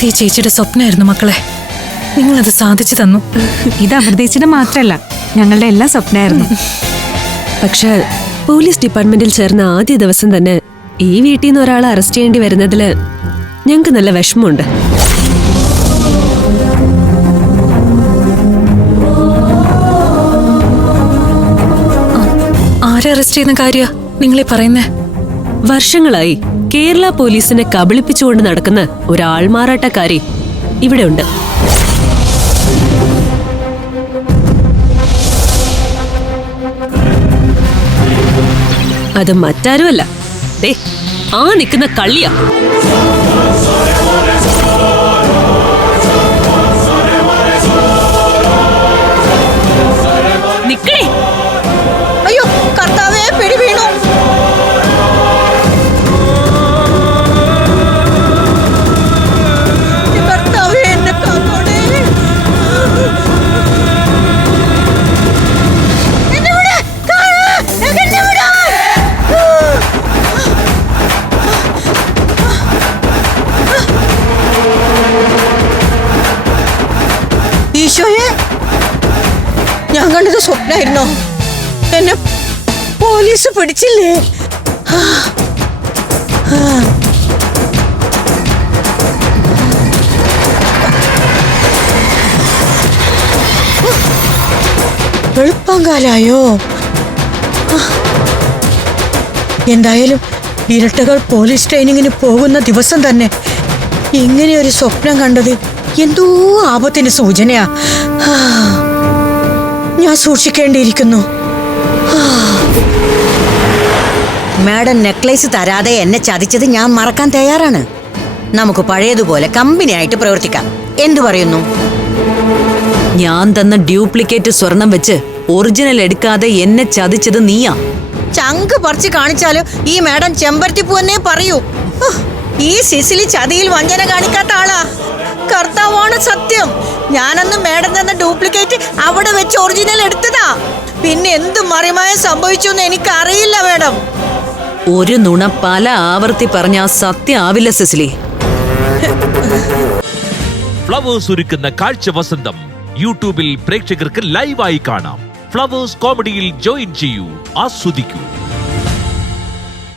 ഇത് ഈ ചേച്ചിയുടെ സ്വപ്നമായിരുന്നു മക്കളെ. നിങ്ങളത് സാധിച്ചു തന്നു. ഇത് അമൃതേച്ചിയുടെ മാത്രല്ല, ഞങ്ങളുടെ എല്ലാ സ്വപ്നമായിരുന്നു. പക്ഷെ പോലീസ് ഡിപ്പാർട്ട്മെന്റിൽ ചേർന്ന ആദ്യ ദിവസം തന്നെ ഈ വീട്ടിൽ നിന്ന് ഒരാളെ അറസ്റ്റ് ചെയ്യേണ്ടി വരുന്നതില് ഞങ്ങൾക്ക് നല്ല വിഷമമുണ്ട്. ആരെ അറസ്റ്റ് ചെയ്യുന്ന കാര്യ നിങ്ങളെ പറയുന്നേ? വർഷങ്ങളായി കേരള പോലീസിനെ കബളിപ്പിച്ചുകൊണ്ട് നടക്കുന്ന ഒരാൾമാറാട്ടക്കാരി ഇവിടെ ഉണ്ട്. അത് മറ്റാരുമല്ല, ദേ ആ നിൽക്കുന്ന കള്ളിയാ. നിക്കണേ. അയ്യോ കർത്താവേ, പിടി വീണു. കർത്താവേ, എന്നെ കാത്തോണേ. എന്നെ വിട്. എന്നെ വിട്. ഈശോയെ, ഞാൻ കണ്ടത് സ്വപ്നായിരുന്നോ? എന്നെ പോലീസ് പിടിച്ചില്ലേ? വെളുപ്പാങ്കാലായോ? എന്തായാലും ഇരട്ടകൾ പോലീസ് ട്രെയിനിങ്ങിന് പോകുന്ന ദിവസം തന്നെ ഇങ്ങനെ ഒരു സ്വപ്നം കണ്ടത് എന്തോ ആപത്തിന്റെ സൂചനയാ. ഞാൻ സൂക്ഷിക്കേണ്ടിയിരിക്കുന്നു. മാഡം നെക്ലേസ് തരാതെ എന്നെ ചതിച്ചത് ഞാൻ മറക്കാൻ തയ്യാറാണ്. നമുക്ക് പഴയതുപോലെ കമ്പനിയായിട്ട് പ്രവർത്തിക്കാം. എന്തു പറയുന്നു? ഞാൻ തന്ന ഡ്യൂപ്ലിക്കേറ്റ് സ്വർണം വെച്ച് ഒറിജിനൽ എടുക്കാതെ എന്നെ ചതിച്ചത് നീയാ. ചങ്ക് പറിച്ച് കാണിച്ചാലും ഈ മാഡം ചെമ്പരത്തിപ്പൂ എന്നേ പറയൂ. ഈ സിസിലി ചതിയിൽ വഞ്ചന കാണിക്കാത്ത ആളാ. കർത്താവാണ് സത്യം. ഞാനന്ന് മാഡം തന്ന ഡ്യൂപ്ലിക്കേറ്റ് അവിടെ വെച്ച് ഒറിജിനൽ എടുത്തതാ. പിന്നെ എന്ത് മറിമായം സംഭവിച്ചു എന്ന് എനിക്കറിയില്ല മാഡം. ഒരു നുണ പല ആവർത്തി പറഞ്ഞ സത്യം ആവില്ല സെസിലി. ഫ്ലവേഴ്സ് ഒരുക്കുന്ന കാഴ്ച വസന്തം യൂട്യൂബിൽ പ്രേക്ഷകർക്ക് ലൈവായി കാണാം. ഫ്ലവേഴ്സ് കോമഡിയിൽ ജോയിൻ ചെയ്യൂ, ആസ്വദിക്കൂ.